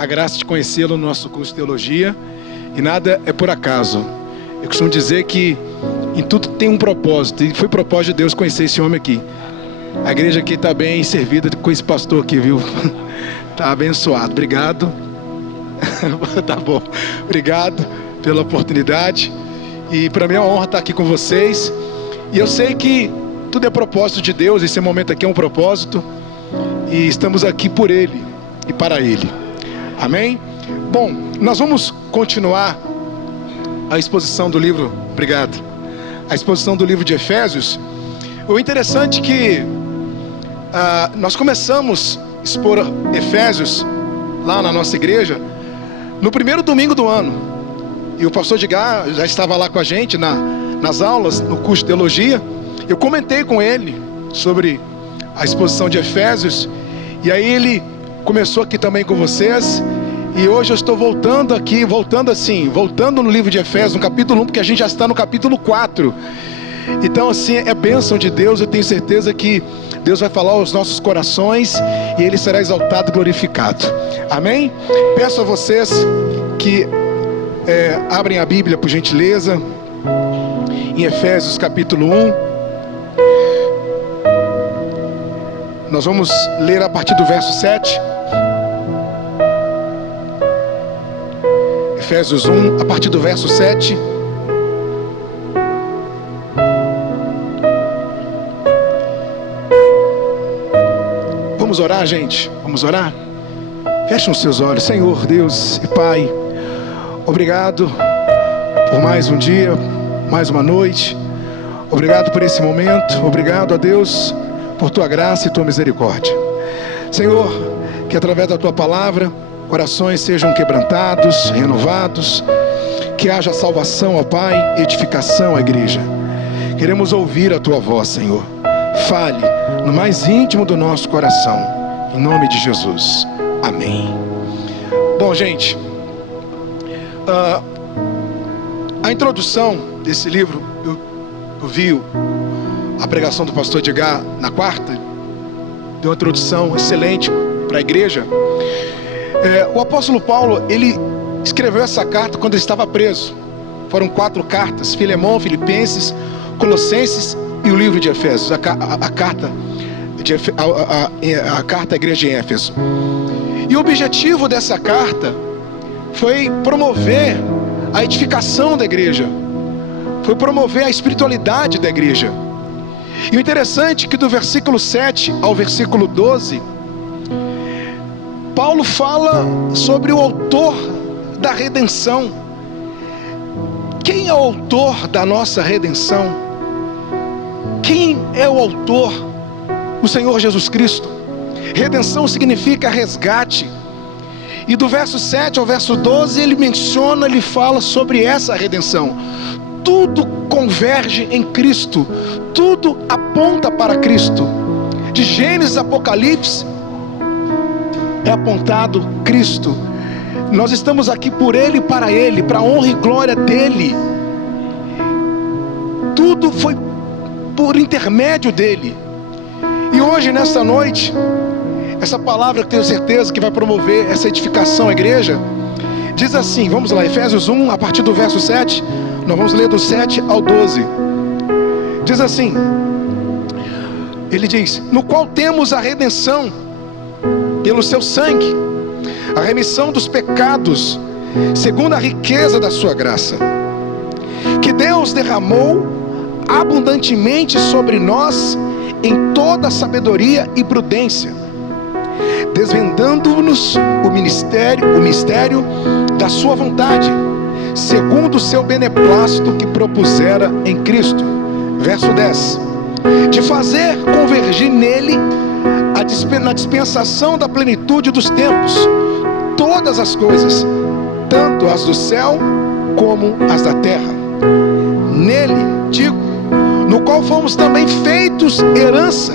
a graça de conhecê-lo no nosso curso de teologia, e nada é por acaso. Eu costumo dizer que em tudo tem um propósito, e foi propósito de Deus conhecer esse homem aqui. A igreja aqui está bem servida com esse pastor aqui, viu? Está abençoado, obrigado. Tá bom, obrigado pela oportunidade, e para mim é uma honra estar aqui com vocês. E eu sei que tudo é propósito de Deus, esse momento aqui é um propósito, e estamos aqui por Ele e para Ele, amém? Bom, nós vamos continuar a exposição do livro, obrigado, a exposição do livro de Efésios. O interessante é que nós começamos a expor Efésios lá na nossa igreja no primeiro domingo do ano, e o pastor Edgar já estava lá com a gente nas aulas, no curso de teologia. Eu comentei com ele sobre a exposição de Efésios, e aí ele começou aqui também com vocês, e hoje eu estou voltando no livro de Efésios, no capítulo 1, porque a gente já está no capítulo 4. Então assim, é bênção de Deus. Eu tenho certeza que Deus vai falar aos nossos corações, e Ele será exaltado e glorificado, amém? Peço a vocês que abrem a Bíblia, por gentileza, em Efésios capítulo 1. Nós vamos ler a partir do verso 7. Efésios 1, a partir do verso 7. Vamos orar, gente? Vamos orar? Fechem os seus olhos. Senhor Deus e Pai, obrigado por mais um dia, mais uma noite. Obrigado por esse momento. Obrigado a Deus por Tua graça e Tua misericórdia. Senhor, que através da Tua palavra, corações sejam quebrantados, renovados, que haja salvação, ó Pai, edificação à igreja. Queremos ouvir a Tua voz, Senhor. Fale no mais íntimo do nosso coração, em nome de Jesus, amém. Bom, gente, a introdução desse livro, eu vi a pregação do pastor Edgar na quarta, deu uma introdução excelente para a igreja. O apóstolo Paulo, ele escreveu essa carta quando ele estava preso. Foram 4 cartas: Filemão, Filipenses, Colossenses e o livro de Efésios, a carta à igreja de Éfeso. E o objetivo dessa carta foi promover a edificação da igreja, foi promover a espiritualidade da igreja. E o interessante é que do versículo 7 ao versículo 12, Paulo fala sobre o autor da redenção. Quem é o autor da nossa redenção? Quem é o autor? O Senhor Jesus Cristo. Redenção significa resgate. E do verso 7 ao verso 12 ele fala sobre essa redenção. Tudo converge em Cristo, tudo aponta para Cristo. De Gênesis a Apocalipse é apontado Cristo. Nós estamos aqui por Ele e para Ele, para a honra e glória dEle. Tudo foi por intermédio dEle. E hoje, nesta noite, essa palavra que tenho certeza que vai promover essa edificação à igreja, diz assim, vamos lá, Efésios 1, a partir do verso 7, nós vamos ler do 7 ao 12. Diz assim, ele diz: no qual temos a redenção pelo seu sangue, a remissão dos pecados, segundo a riqueza da sua graça, que Deus derramou abundantemente sobre nós em toda sabedoria e prudência, desvendando-nos o mistério da sua vontade, segundo o seu beneplácito que propusera em Cristo. Verso 10: de fazer convergir nele, na dispensação da plenitude dos tempos, todas as coisas, tanto as do céu como as da terra. Nele, digo, no qual fomos também feitos herança,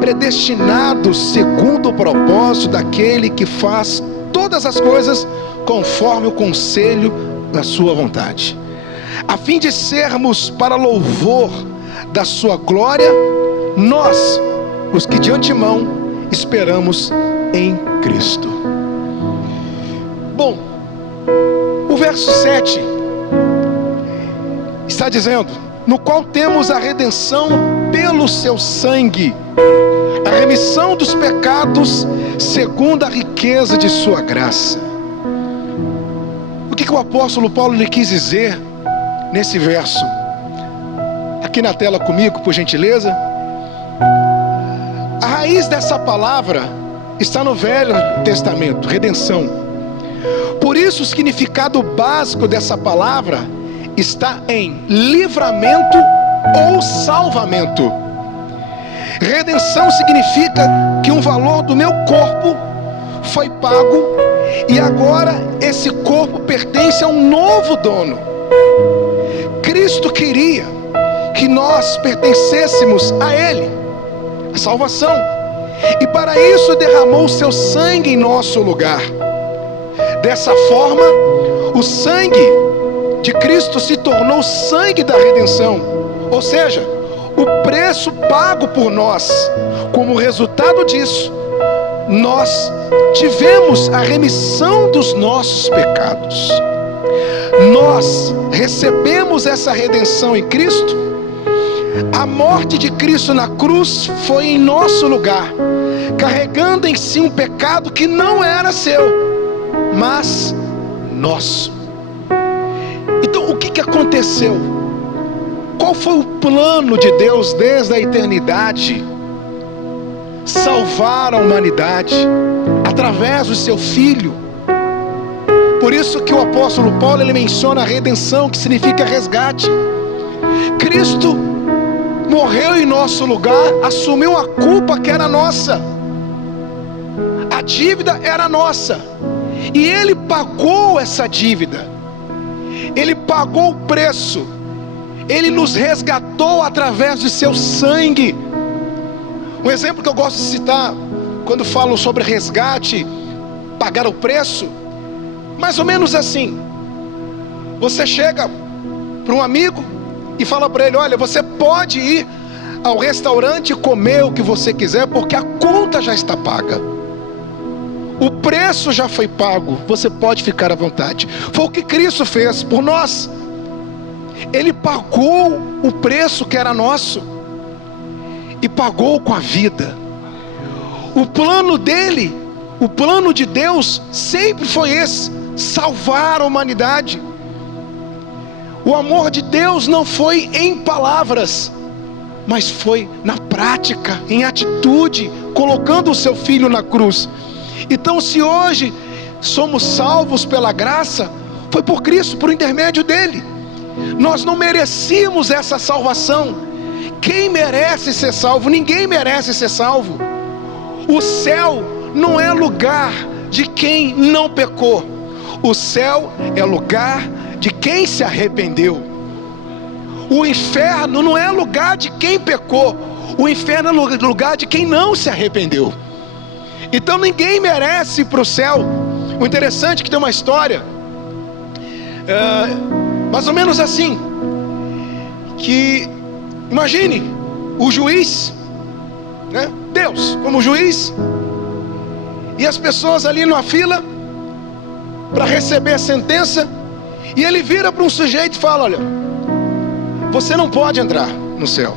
predestinados segundo o propósito daquele que faz todas as coisas conforme o conselho da sua vontade, a fim de sermos para louvor da sua glória, nós, os que de antemão esperamos em Cristo. Bom, o verso 7 está dizendo: no qual temos a redenção pelo seu sangue, a remissão dos pecados segundo a riqueza de sua graça. O que o apóstolo Paulo lhe quis dizer nesse verso? Aqui na tela comigo, por gentileza. A raiz dessa palavra está no Velho Testamento, redenção. Por isso o significado básico dessa palavra está em livramento ou salvamento. Redenção significa que um valor do meu corpo foi pago e agora esse corpo pertence a um novo dono. Cristo queria que nós pertencêssemos a Ele, a salvação, e para isso derramou o seu sangue em nosso lugar. Dessa forma, o sangue de Cristo se tornou o sangue da redenção, ou seja, o preço pago por nós. Como resultado disso, nós tivemos a remissão dos nossos pecados. Nós recebemos essa redenção em Cristo. A morte de Cristo na cruz foi em nosso lugar, carregando em si um pecado que não era seu, mas nosso. Então o que aconteceu? Qual foi o plano de Deus desde a eternidade? Salvar a humanidade através do seu Filho. Por isso que o apóstolo Paulo ele menciona a redenção, que significa resgate. Cristo morreu em nosso lugar, assumiu a culpa que era nossa. A dívida era nossa, e Ele pagou essa dívida. Ele pagou o preço. Ele nos resgatou através de seu sangue. Um exemplo que eu gosto de citar quando falo sobre resgate, pagar o preço, mais ou menos assim: você chega para um amigo e fala para ele: olha, você pode ir ao restaurante e comer o que você quiser, porque a conta já está paga, o preço já foi pago, você pode ficar à vontade. Foi o que Cristo fez por nós. Ele pagou o preço que era nosso, e pagou com a vida. O plano dele, o plano de Deus sempre foi esse: salvar a humanidade. O amor de Deus não foi em palavras, mas foi na prática, em atitude, colocando o seu Filho na cruz. Então, se hoje somos salvos pela graça, foi por Cristo, por intermédio dele. Nós não merecíamos essa salvação. Quem merece ser salvo? Ninguém merece ser salvo. O céu não é lugar de quem não pecou. O céu é lugar de quem se arrependeu. O inferno não é lugar de quem pecou. O inferno é lugar de quem não se arrependeu. Então ninguém merece ir para o céu. O interessante é que tem uma história mais ou menos assim, que imagine o juiz, né? Deus como juiz, e as pessoas ali numa fila para receber a sentença, e ele vira para um sujeito e fala: olha, você não pode entrar no céu.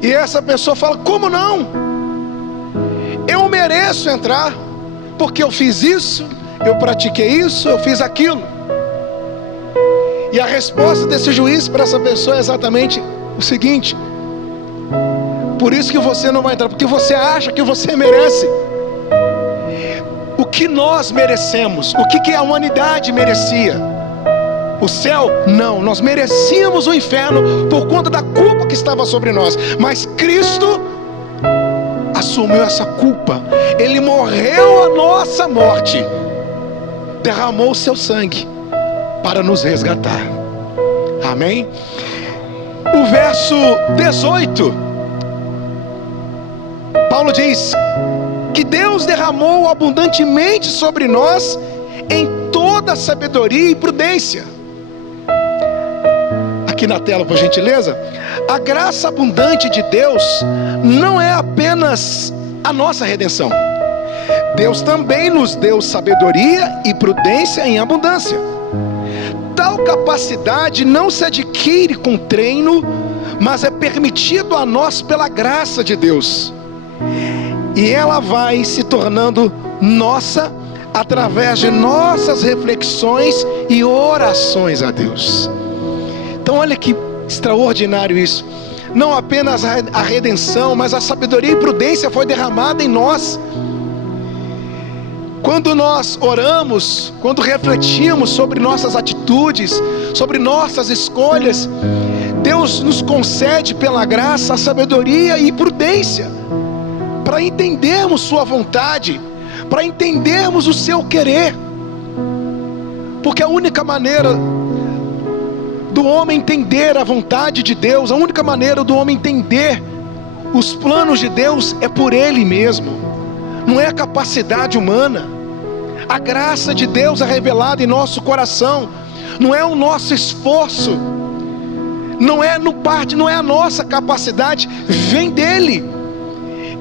E essa pessoa fala: como não? Eu mereço entrar, porque eu fiz isso, eu pratiquei isso, eu fiz aquilo. E a resposta desse juiz para essa pessoa é exatamente o seguinte: por isso que você não vai entrar, porque você acha que você merece. O que nós merecemos, o que a humanidade merecia? O céu? Não, nós merecíamos o inferno por conta da culpa que estava sobre nós. Mas Cristo assumiu essa culpa. Ele morreu a nossa morte, derramou o seu sangue para nos resgatar. Amém? O verso 18, Paulo diz que Deus derramou abundantemente sobre nós em toda sabedoria e prudência. Aqui na tela, por gentileza. A graça abundante de Deus não é apenas a nossa redenção. Deus também nos deu sabedoria e prudência em abundância. Tal capacidade não se adquire com treino, mas é permitido a nós pela graça de Deus. E ela vai se tornando nossa através de nossas reflexões e orações a Deus. Então olha que extraordinário isso. Não apenas a redenção, mas a sabedoria e prudência foi derramada em nós. Quando nós oramos, quando refletimos sobre nossas atitudes, sobre nossas escolhas, Deus nos concede pela graça a sabedoria e prudência para entendermos sua vontade, para entendermos o seu querer. Porque a única maneira do homem entender a vontade de Deus, a única maneira do homem entender os planos de Deus é por Ele mesmo. Não é a capacidade humana. A graça de Deus é revelada em nosso coração. Não é o nosso esforço, não é a nossa capacidade, vem dEle.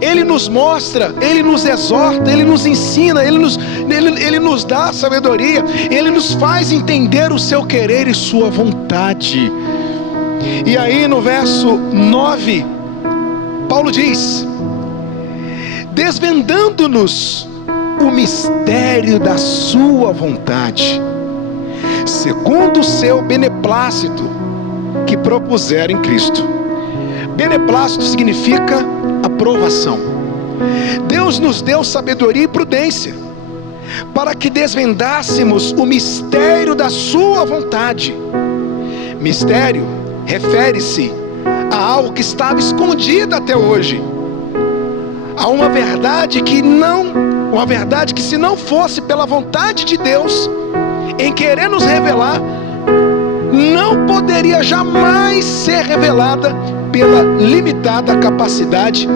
Ele nos mostra, Ele nos exorta, Ele nos ensina, Ele nos dá sabedoria, Ele nos faz entender o seu querer e sua vontade. E aí no verso 9, Paulo diz: desvendando-nos o mistério da sua vontade, segundo o seu beneplácito que propuseram em Cristo. Beneplácito significa aprovação. Deus nos deu sabedoria e prudência para que desvendássemos o mistério da sua vontade. Mistério refere-se a algo que estava escondido até hoje, a uma verdade que se não fosse pela vontade de Deus em querer nos revelar, não poderia jamais ser revelada pela limitada capacidade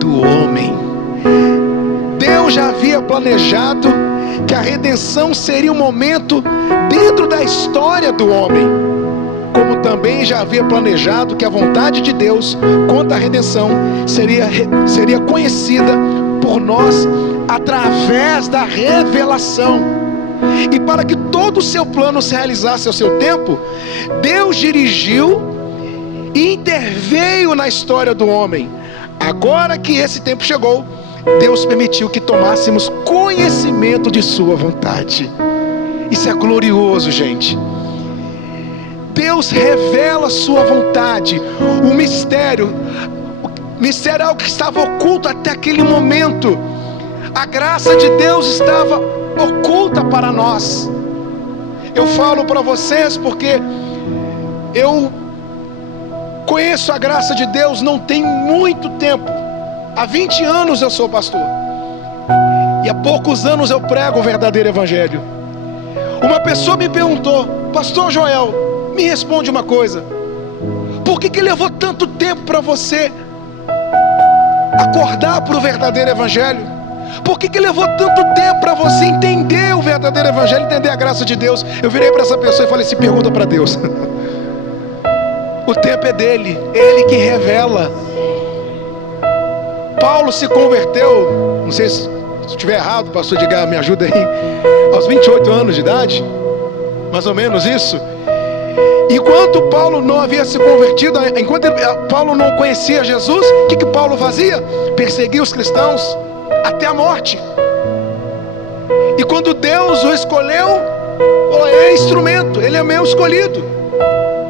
do homem. Deus já havia planejado que a redenção seria um momento dentro da história do homem, como também já havia planejado que a vontade de Deus quanto à redenção seria conhecida por nós através da revelação. E para que todo o seu plano se realizasse ao seu tempo, Deus dirigiu e interveio na história do homem. Agora que esse tempo chegou, Deus permitiu que tomássemos conhecimento de sua vontade. Isso é glorioso, gente. Deus revela sua vontade. O mistério é algo que estava oculto até aquele momento. A graça de Deus estava oculta para nós. Eu falo para vocês porque eu conheço a graça de Deus não tem muito tempo. Há 20 anos eu sou pastor, e há poucos anos eu prego o verdadeiro evangelho. Uma pessoa me perguntou: pastor Joel, me responde uma coisa, por que levou tanto tempo para você acordar para o verdadeiro evangelho? Por que levou tanto tempo para você entender o verdadeiro evangelho, entender a graça de Deus? Eu virei para essa pessoa e falei: se pergunta para Deus. O tempo é dele, ele que revela. Paulo se converteu, não sei se estiver errado, pastor Edgar, me ajuda aí, aos 28 anos de idade, mais ou menos isso. Enquanto Paulo não havia se convertido, enquanto Paulo não conhecia Jesus, o que Paulo fazia? Perseguia os cristãos até a morte. E quando Deus o escolheu, é instrumento, ele é meu escolhido.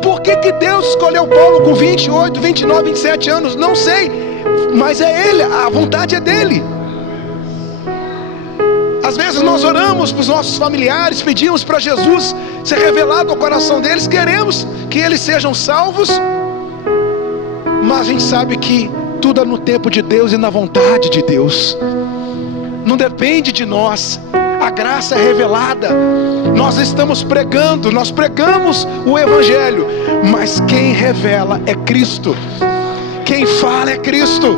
Por que Deus escolheu Paulo com 28, 29, 27 anos? Não sei, mas é ele, a vontade é dele. Às vezes nós oramos para os nossos familiares, pedimos para Jesus ser revelado ao coração deles, queremos que eles sejam salvos, mas a gente sabe que tudo é no tempo de Deus e na vontade de Deus. Não depende de nós. A graça é revelada. Nós estamos pregando, nós pregamos o evangelho, mas quem revela é Cristo. Quem fala é Cristo.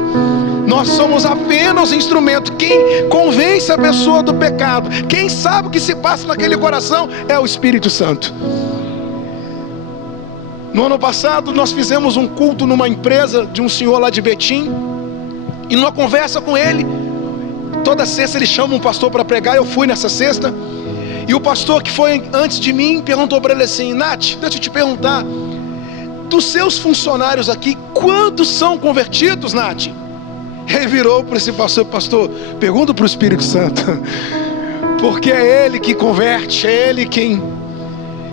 Nós somos apenas instrumento. Quem convence a pessoa do pecado, quem sabe o que se passa naquele coração é o Espírito Santo. No ano passado nós fizemos um culto numa empresa de um senhor lá de Betim, e numa conversa com ele, Toda sexta eles chamam um pastor para pregar. Eu fui nessa sexta, e o pastor que foi antes de mim perguntou para ele assim: Nath, deixa eu te perguntar, dos seus funcionários aqui, quantos são convertidos, Nath? Ele virou para esse pastor: pastor, pergunta para o Espírito Santo, porque é ele que converte, é ele quem...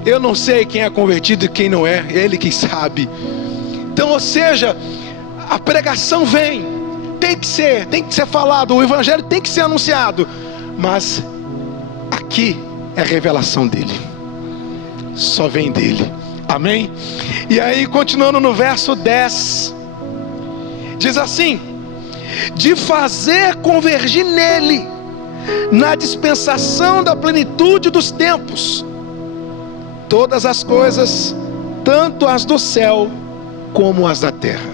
Eu não sei quem é convertido e quem não é, é ele quem sabe. Então, ou seja, a pregação vem, tem que ser falado, o evangelho tem que ser anunciado, mas aqui é a revelação dele, só vem dele. Amém? E aí, continuando no verso 10, diz assim: de fazer convergir nele, na dispensação da plenitude dos tempos, todas as coisas, tanto as do céu como as da terra.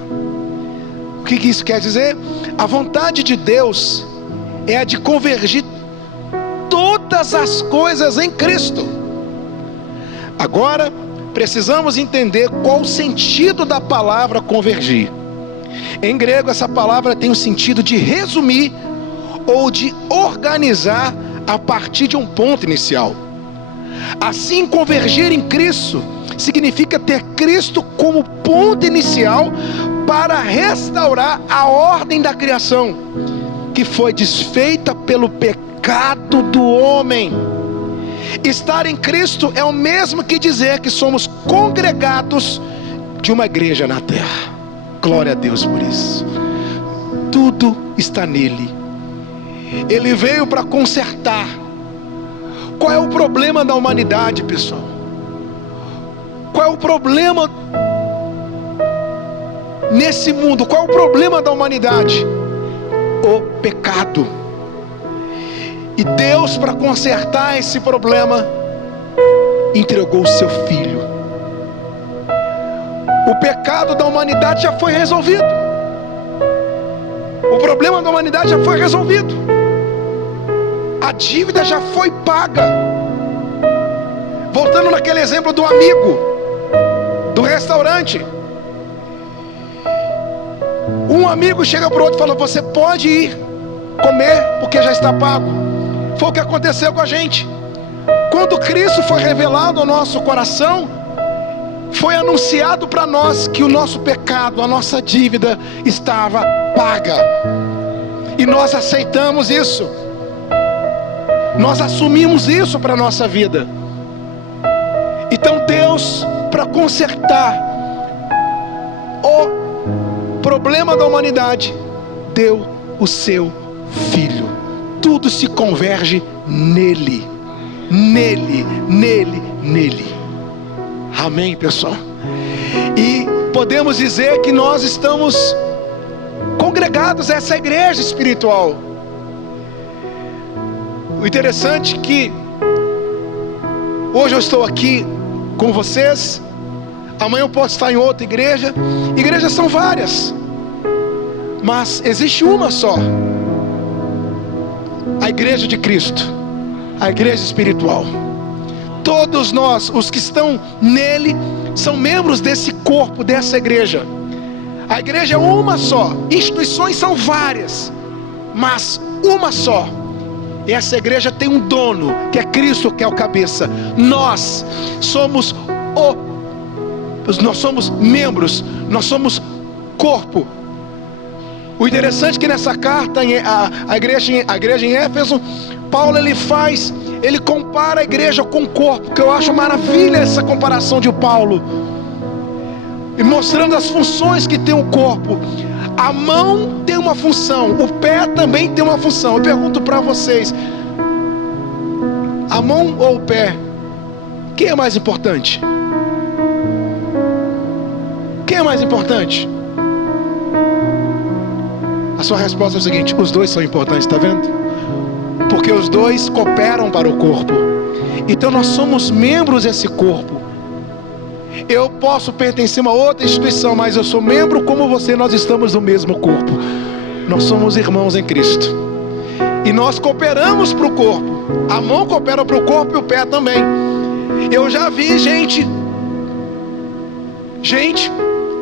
O que isso quer dizer? A vontade de Deus é a de convergir todas as coisas em Cristo. Agora, precisamos entender qual o sentido da palavra convergir. Em grego, essa palavra tem o sentido de resumir ou de organizar a partir de um ponto inicial. Assim, convergir em Cristo significa ter Cristo como ponto inicial para restaurar a ordem da criação, que foi desfeita pelo pecado do homem. Estar em Cristo é o mesmo que dizer que somos congregados de uma igreja na terra. Glória a Deus por isso. Tudo está nele. Ele veio para consertar. Qual é o problema da humanidade, pessoal? Qual é o problema nesse mundo? Qual é o problema da humanidade? O pecado. E Deus, para consertar esse problema, entregou o seu Filho. O pecado da humanidade já foi resolvido. O problema da humanidade já foi resolvido. A dívida já foi paga. Voltando naquele exemplo do amigo do restaurante, um amigo chega para o outro e fala: você pode ir comer porque já está pago. Foi o que aconteceu com a gente. Quando Cristo foi revelado ao nosso coração, foi anunciado para nós que o nosso pecado, a nossa dívida estava paga. E nós aceitamos isso. Nós assumimos isso para a nossa vida. Então Deus, para consertar o problema da humanidade, deu o seu Filho. Tudo se converge nele. Nele, nele, nele. Amém, pessoal? E podemos dizer que nós estamos congregados a essa igreja espiritual. O interessante é que hoje eu estou aqui com vocês, amanhã eu posso estar em outra igreja. Igrejas são várias, mas existe uma só, a igreja de Cristo, a igreja espiritual. Todos nós, os que estão nele, são membros desse corpo, dessa igreja. A igreja é uma só, instituições são várias, mas uma só. E essa igreja tem um dono, que é Cristo, que é o cabeça. Nós somos membros, nós somos corpo. O interessante é que nessa carta, a igreja em Éfeso, Paulo ele compara a igreja com o corpo, que eu acho maravilha essa comparação de Paulo, e mostrando as funções que tem o corpo. A mão tem uma função, o pé também tem uma função. Eu pergunto para vocês: a mão ou o pé, quem é mais importante? Quem é mais importante? A sua resposta é o seguinte: os dois são importantes, está vendo? Porque os dois cooperam para o corpo. Então nós somos membros desse corpo. Eu posso pertencer a uma outra instituição, mas eu sou membro como você, nós estamos no mesmo corpo. Nós somos irmãos em Cristo. E nós cooperamos para o corpo. A mão coopera para o corpo e o pé também. Eu já vi gente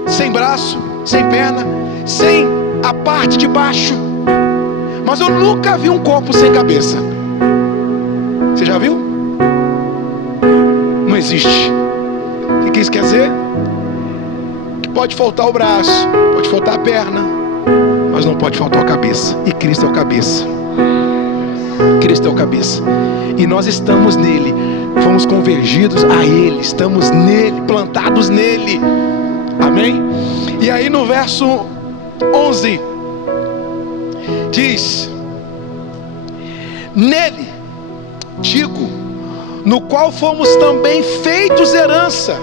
sem braço, sem perna, sem a parte de baixo, Mas eu nunca vi um corpo sem cabeça. Você já viu? Não existe. O que isso quer dizer? Que pode faltar o braço, pode faltar a perna, mas não pode faltar a cabeça. E Cristo é o cabeça. Cristo é o cabeça. E nós estamos nele. Fomos convergidos a ele. Estamos nele, plantados nele. Amém? E aí no verso 11 diz: nele, digo, no qual fomos também feitos herança,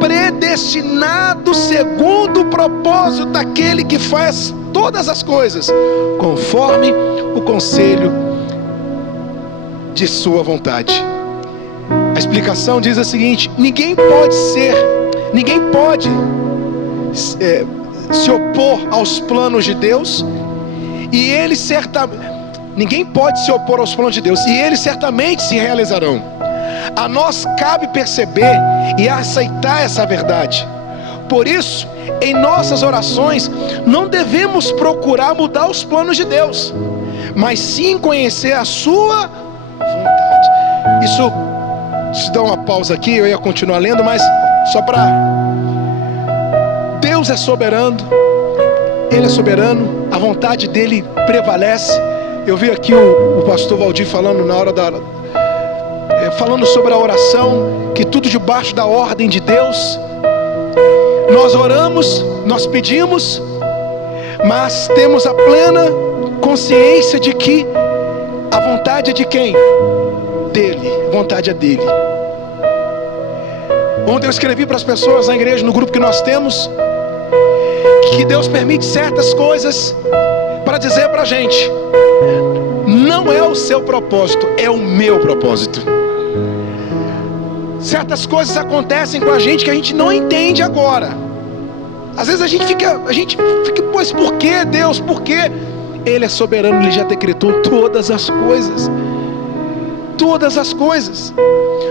predestinados segundo o propósito daquele que faz todas as coisas, conforme o conselho de sua vontade. A explicação diz a seguinte: ninguém pode se opor aos planos de Deus, e eles certamente se realizarão. A nós cabe perceber e aceitar essa verdade. Por isso, em nossas orações, não devemos procurar mudar os planos de Deus, mas sim conhecer a sua vontade. Isso, se dá uma pausa aqui, eu ia continuar lendo, mas só para... Deus é soberano, Ele é soberano, a vontade dEle prevalece. Eu vi aqui o pastor Valdir falando na hora falando sobre a oração, que tudo debaixo da ordem de Deus. Nós oramos, nós pedimos, mas temos a plena consciência de que a vontade é de quem? Dele, a vontade é dele. Ontem eu escrevi para as pessoas na igreja, no grupo que nós temos, que Deus permite certas coisas para dizer para a gente: não é o seu propósito, é o meu propósito. Certas coisas acontecem com a gente que a gente não entende agora. Às vezes a gente fica, pois por que Deus? Por que? Ele é soberano, Ele já decretou todas as coisas. Todas as coisas.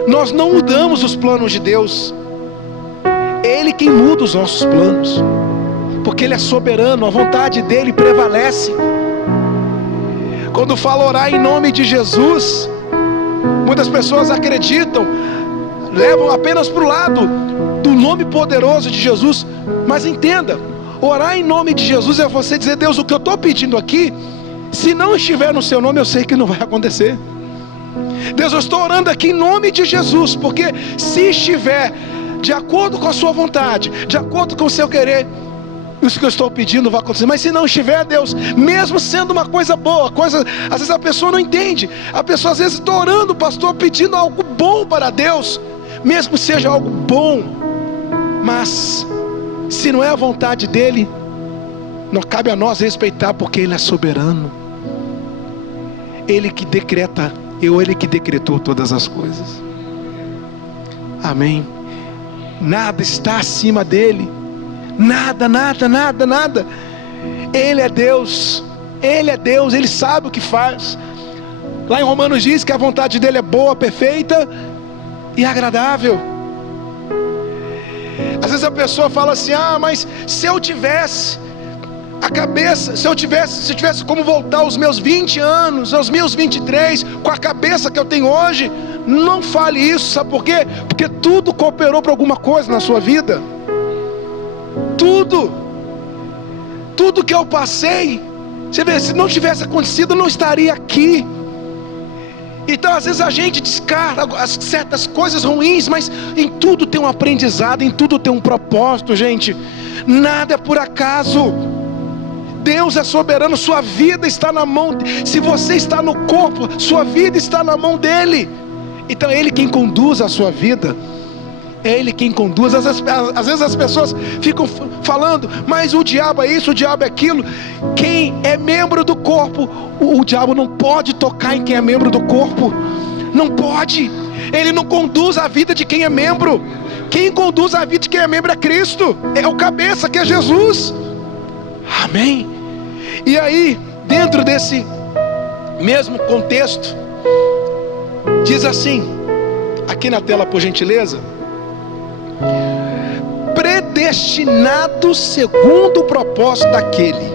Nós não mudamos os planos de Deus. É Ele quem muda os nossos planos, porque Ele é soberano, a vontade dEle prevalece. Quando fala orar em nome de Jesus, muitas pessoas acreditam, levam apenas para o lado do nome poderoso de Jesus. Mas entenda, orar em nome de Jesus é você dizer: Deus, o que eu estou pedindo aqui, se não estiver no seu nome, eu sei que não vai acontecer. Deus, eu estou orando aqui em nome de Jesus, porque se estiver de acordo com a sua vontade, de acordo com o seu querer, isso que eu estou pedindo vai acontecer. Mas se não estiver, Deus, mesmo sendo uma coisa boa, às vezes a pessoa não entende. A pessoa às vezes está orando, pastor, pedindo algo bom para Deus, mesmo que seja algo bom, mas se não é a vontade dEle, não cabe a nós respeitar, porque Ele é soberano. Ele que decreta, Ele que decretou todas as coisas. Amém. Nada está acima dEle. Nada. Ele é Deus. Ele sabe o que faz. Lá em Romanos diz que a vontade dEle é boa, perfeita e agradável. Às vezes a pessoa fala assim: mas se eu tivesse a cabeça, se eu tivesse como voltar aos meus 20 anos, aos meus 23, com a cabeça que eu tenho hoje. Não fale isso, sabe por quê? Porque tudo cooperou para alguma coisa na sua vida. Tudo que eu passei, você vê, se não tivesse acontecido, eu não estaria aqui. Então às vezes a gente descarta certas coisas ruins, mas em tudo tem um aprendizado, em tudo tem um propósito, gente. Nada é por acaso. Deus é soberano, sua vida está na mão. Se você está no corpo, sua vida está na mão dEle. Então é Ele quem conduz a sua vida. É Ele quem conduz. Às vezes as pessoas ficam falando: mas o diabo é isso, o diabo é aquilo. Quem é membro do corpo, o diabo não pode tocar em quem é membro do corpo. Não pode. Ele não conduz a vida de quem é membro. Quem conduz a vida de quem é membro é Cristo. É o cabeça, que é Jesus. Amém. E aí, dentro desse mesmo contexto, diz assim, aqui na tela, por gentileza: predestinado segundo o propósito daquele.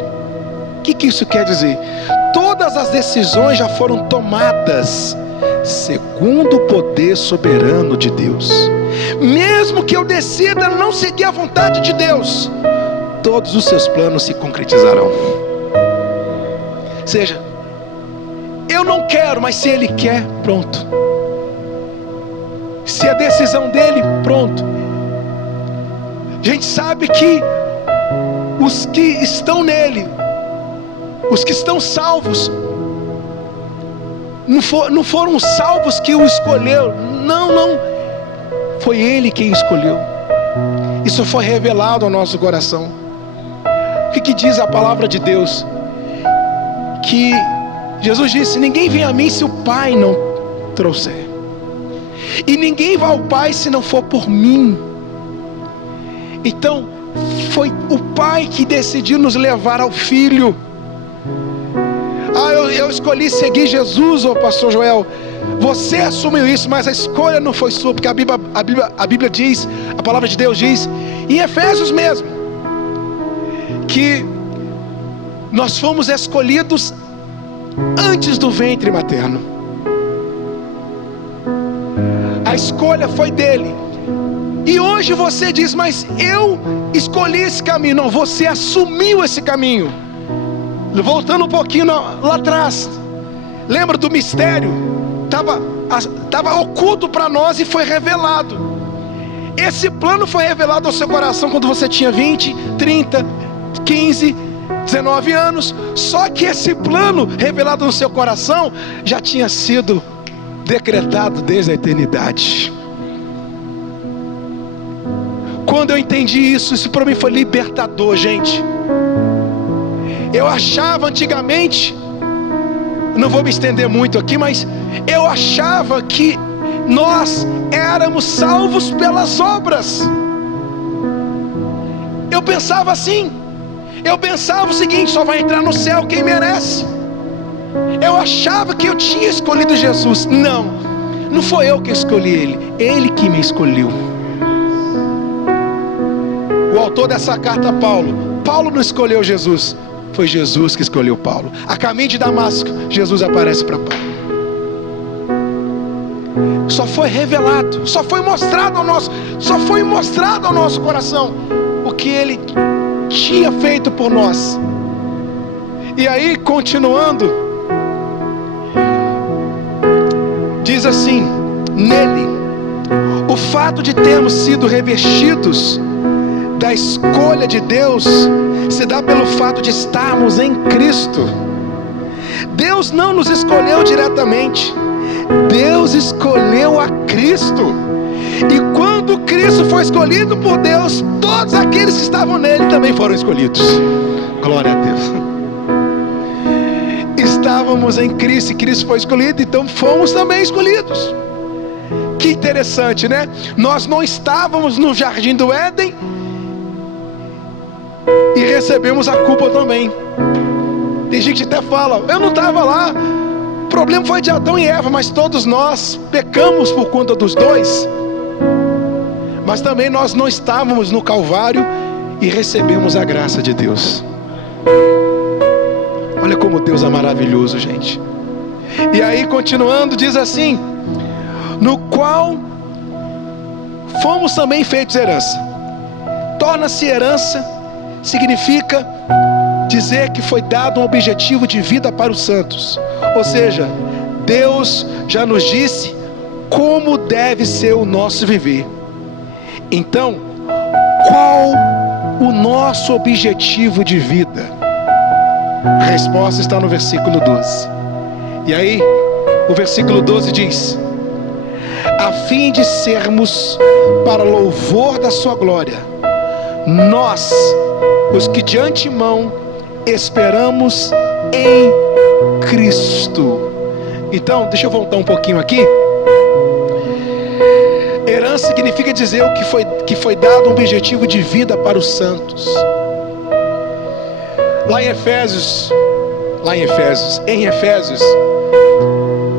O que isso quer dizer? Toda todas as decisões já foram tomadas segundo o poder soberano de Deus. Mesmo que eu decida não seguir a vontade de Deus, todos os seus planos se concretizarão. Ou seja, eu não quero, mas se Ele quer, pronto. Se a decisão dele, pronto. A gente sabe que os que estão nele, os que estão salvos, não foram os salvos que o escolheu. Não. Foi Ele quem escolheu. Isso foi revelado ao nosso coração. O que diz a palavra de Deus? Que Jesus disse: ninguém vem a mim se o Pai não trouxer. E ninguém vai ao Pai se não for por mim. Então, foi o Pai que decidiu nos levar ao Filho. Eu escolhi seguir Jesus, ô pastor Joel. Você assumiu isso, mas a escolha não foi sua, porque a Bíblia diz, a palavra de Deus diz, em Efésios mesmo, que nós fomos escolhidos antes do ventre materno. A escolha foi dele. E hoje você diz: mas eu escolhi esse caminho. Não, você assumiu esse caminho. Voltando um pouquinho lá atrás, lembra do mistério? Estava oculto para nós e foi revelado. Esse plano foi revelado ao seu coração quando você tinha 20, 30, 15, 19 anos. Só que esse plano revelado no seu coração já tinha sido decretado desde a eternidade. Quando eu entendi isso para mim foi libertador, gente. Eu achava antigamente, não vou me estender muito aqui, mas eu achava que nós éramos salvos pelas obras. Eu pensava assim. Eu pensava o seguinte: só vai entrar no céu quem merece. Eu achava que eu tinha escolhido Jesus. Não foi eu que escolhi Ele, Ele que me escolheu. O autor dessa carta, Paulo não escolheu Jesus, foi Jesus que escolheu Paulo. A caminho de Damasco, Jesus aparece para Paulo. Só foi revelado, só foi mostrado ao nosso coração o que Ele tinha feito por nós. E aí, continuando, diz assim: nele, o fato de termos sido revestidos da escolha de Deus se dá pelo fato de estarmos em Cristo. Deus não nos escolheu diretamente, Deus escolheu a Cristo. E quando Cristo foi escolhido por Deus, todos aqueles que estavam nele também foram escolhidos. Glória a Deus. Estávamos em Cristo e Cristo foi escolhido, então fomos também escolhidos. Que interessante, né? Nós não estávamos no jardim do Éden e recebemos a culpa também. Tem gente que até fala: eu não estava lá, o problema foi de Adão e Eva, mas todos nós pecamos por conta dos dois. Mas também nós não estávamos no Calvário e recebemos a graça de Deus. Olha como Deus é maravilhoso, gente. E aí, continuando, diz assim: no qual fomos também feitos herança. Torna-se herança, significa dizer que foi dado um objetivo de vida para os santos. Ou seja, Deus já nos disse como deve ser o nosso viver. Então, qual o nosso objetivo de vida? A resposta está no versículo 12. E aí, o versículo 12 diz: a fim de sermos para louvor da sua glória, nós, os que de antemão esperamos em Cristo. Então, deixa eu voltar um pouquinho aqui. Herança significa dizer o que foi dado um objetivo de vida para os santos. Lá em Efésios,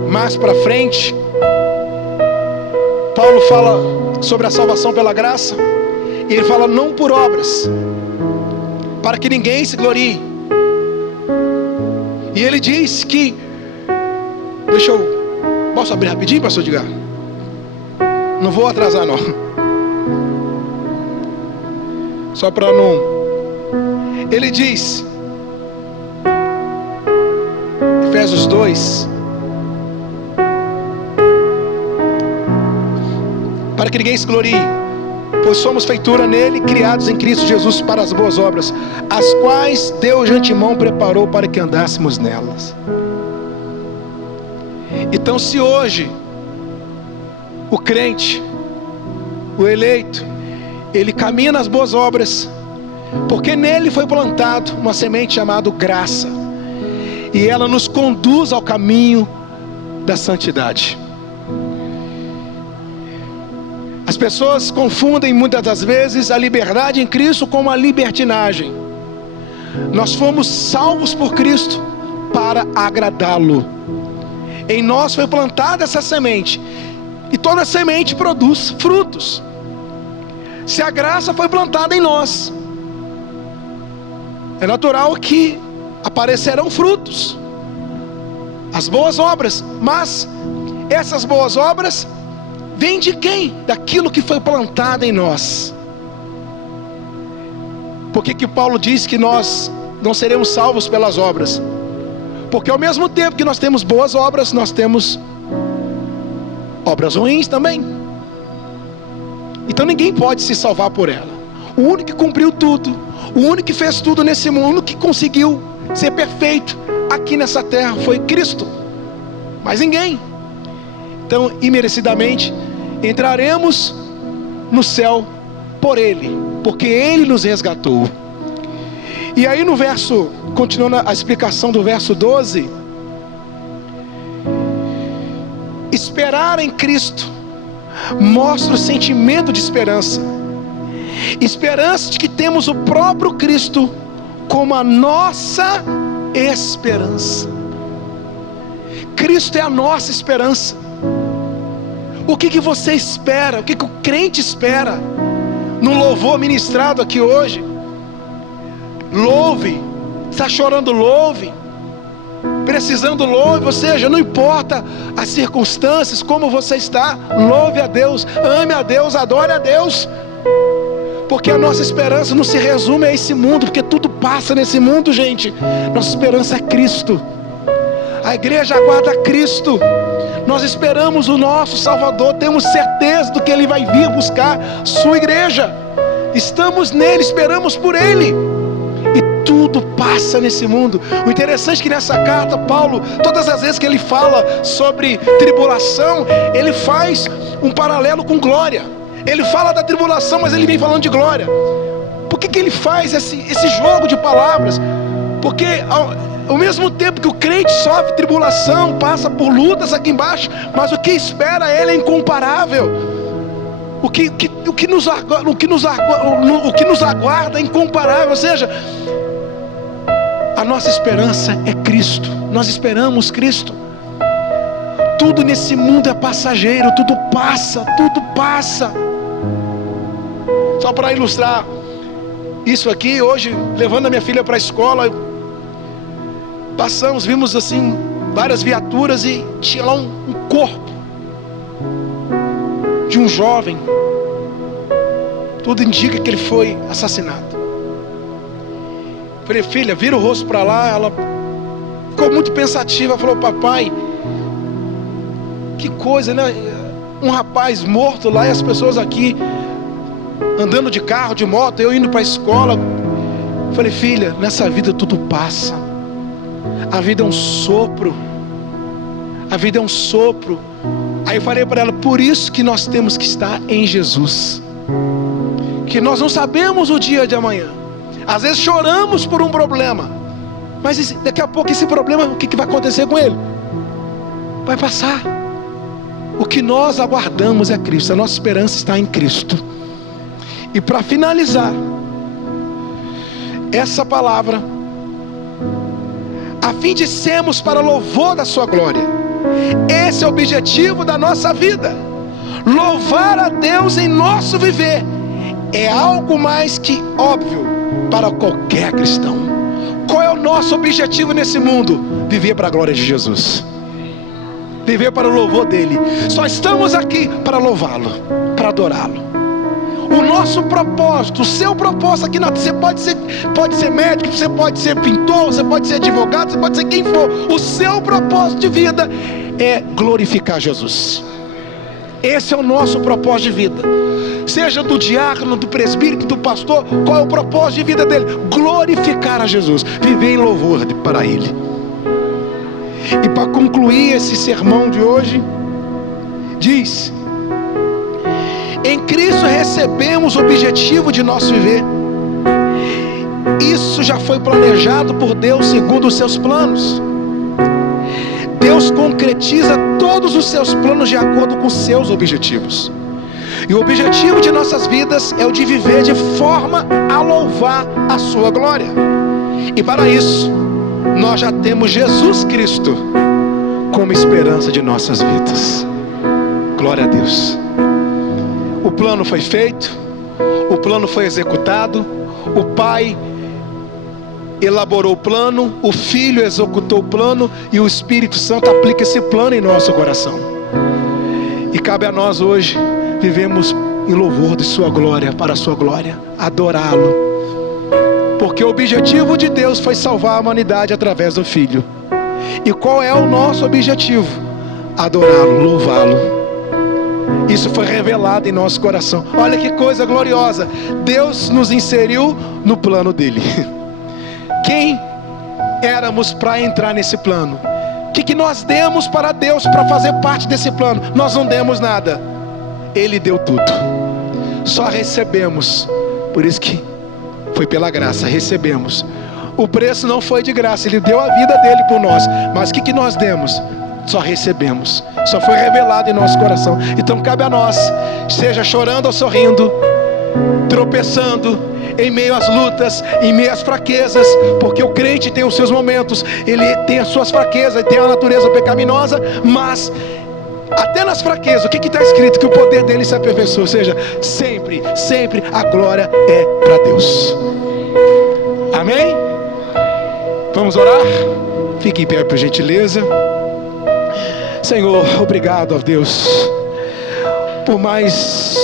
mais para frente, Paulo fala sobre a salvação pela graça, e ele fala: não por obras, para que ninguém se glorie. E ele diz que, posso abrir rapidinho, pastor Edgar? Não vou atrasar não, só para não. Ele diz, Efésios 2, para que ninguém se glorie, pois somos feitura nele, criados em Cristo Jesus para as boas obras, as quais Deus de antemão preparou para que andássemos nelas. Então, se hoje o crente, o eleito, ele caminha nas boas obras, porque nele foi plantado uma semente chamada graça, e ela nos conduz ao caminho da santidade. As pessoas confundem muitas das vezes a liberdade em Cristo com a libertinagem. Nós fomos salvos por Cristo para agradá-lo. Em nós foi plantada essa semente, e toda semente produz frutos. Se a graça foi plantada em nós, é natural que aparecerão frutos, as boas obras. Mas essas boas obras vêm de quem? Daquilo que foi plantado em nós. Por que Paulo diz que nós não seremos salvos pelas obras? Porque ao mesmo tempo que nós temos boas obras, nós temos obras ruins também. Então ninguém pode se salvar por ela. O único que cumpriu tudo, o único que fez tudo nesse mundo, o único que conseguiu ser perfeito aqui nessa terra foi Cristo. Mas ninguém. Então, imerecidamente, entraremos no céu por Ele, porque Ele nos resgatou. E aí no verso, continuando a explicação do verso 12, esperar em Cristo mostra o sentimento de esperança. Esperança de que temos o próprio Cristo como a nossa esperança. Cristo é a nossa esperança. O que você espera? O que o crente espera? No louvor ministrado aqui hoje, louve. Está chorando, louve. Precisando, louve. Ou seja, não importa as circunstâncias, como você está, louve a Deus, ame a Deus, adore a Deus. Porque a nossa esperança não se resume a esse mundo, porque tudo passa nesse mundo, gente. Nossa esperança é Cristo. A igreja aguarda Cristo. Nós esperamos o nosso Salvador, temos certeza do que Ele vai vir buscar sua igreja. Estamos nele, esperamos por Ele. E tudo passa nesse mundo. O interessante é que nessa carta, Paulo, todas as vezes que ele fala sobre tribulação, ele faz um paralelo com glória. Ele fala da tribulação, mas ele vem falando de glória. Por que ele faz esse jogo de palavras? Porque ao mesmo tempo que o crente sofre tribulação, passa por lutas aqui embaixo, mas o que espera ele é incomparável. O que nos aguarda é incomparável. Ou seja, a nossa esperança é Cristo. Nós esperamos Cristo. Tudo nesse mundo é passageiro, tudo passa, tudo passa. Só para ilustrar isso aqui, hoje, levando a minha filha para a escola, passamos, vimos assim, várias viaturas e tinha lá um corpo de um jovem. Tudo indica que ele foi assassinado. Falei, filha, vira o rosto para lá. Ela ficou muito pensativa, falou, papai, que coisa, né? Um rapaz morto lá e as pessoas aqui andando de carro, de moto, eu indo para a escola. Falei, filha, nessa vida tudo passa. A vida é um sopro. A vida é um sopro. Aí eu falei para ela, por isso que nós temos que estar em Jesus. Que nós não sabemos o dia de amanhã. Às vezes choramos por um problema, mas daqui a pouco esse problema, o que vai acontecer com ele? Vai passar. O que nós aguardamos é Cristo. A nossa esperança está em Cristo. E para finalizar essa palavra, a fim de sermos para louvor da sua glória, esse é o objetivo da nossa vida. Louvar a Deus em nosso viver é algo mais que óbvio para qualquer cristão. Qual é o nosso objetivo nesse mundo? Viver para a glória de Jesus, viver para o louvor dele. Só estamos aqui para louvá-lo, para adorá-lo. O nosso propósito, o seu propósito aqui, você pode ser médico, você pode ser pintor, você pode ser advogado, você pode ser quem for. O seu propósito de vida é glorificar Jesus. Esse é o nosso propósito de vida. Seja do diácono, do presbítero, do pastor, qual é o propósito de vida dele? Glorificar a Jesus, viver em louvor para ele. E para concluir esse sermão de hoje, diz: em Cristo recebemos o objetivo de nosso viver. Isso já foi planejado por Deus segundo os seus planos. Deus concretiza todos os seus planos de acordo com os seus objetivos. E o objetivo de nossas vidas é o de viver de forma a louvar a sua glória. E para isso, nós já temos Jesus Cristo como esperança de nossas vidas. Glória a Deus. O plano foi feito, o plano foi executado, o Pai elaborou o plano, o Filho executou o plano e o Espírito Santo aplica esse plano em nosso coração. E cabe a nós hoje vivemos em louvor de sua glória, para a sua glória, adorá-lo. Porque o objetivo de Deus foi salvar a humanidade através do Filho. E qual é o nosso objetivo? Adorá-lo, louvá-lo. Isso foi revelado em nosso coração. Olha que coisa gloriosa. Deus nos inseriu no plano dele. Quem éramos para entrar nesse plano? O que nós demos para Deus para fazer parte desse plano? Nós não demos nada. Ele deu tudo. Só recebemos. Por isso que foi pela graça, recebemos. O preço não foi de graça, Ele deu a vida dele por nós. Mas o que nós demos? Só recebemos. Só foi revelado em nosso coração. Então cabe a nós, seja chorando ou sorrindo, tropeçando, em meio às lutas, em meio às fraquezas, porque o crente tem os seus momentos, ele tem as suas fraquezas, ele tem a natureza pecaminosa, mas até nas fraquezas, o que está escrito? Que o poder dele se aperfeiçoa. Ou seja, sempre, sempre a glória é para Deus. Amém? Vamos orar? Fique em pé por gentileza. Senhor, obrigado a Deus por mais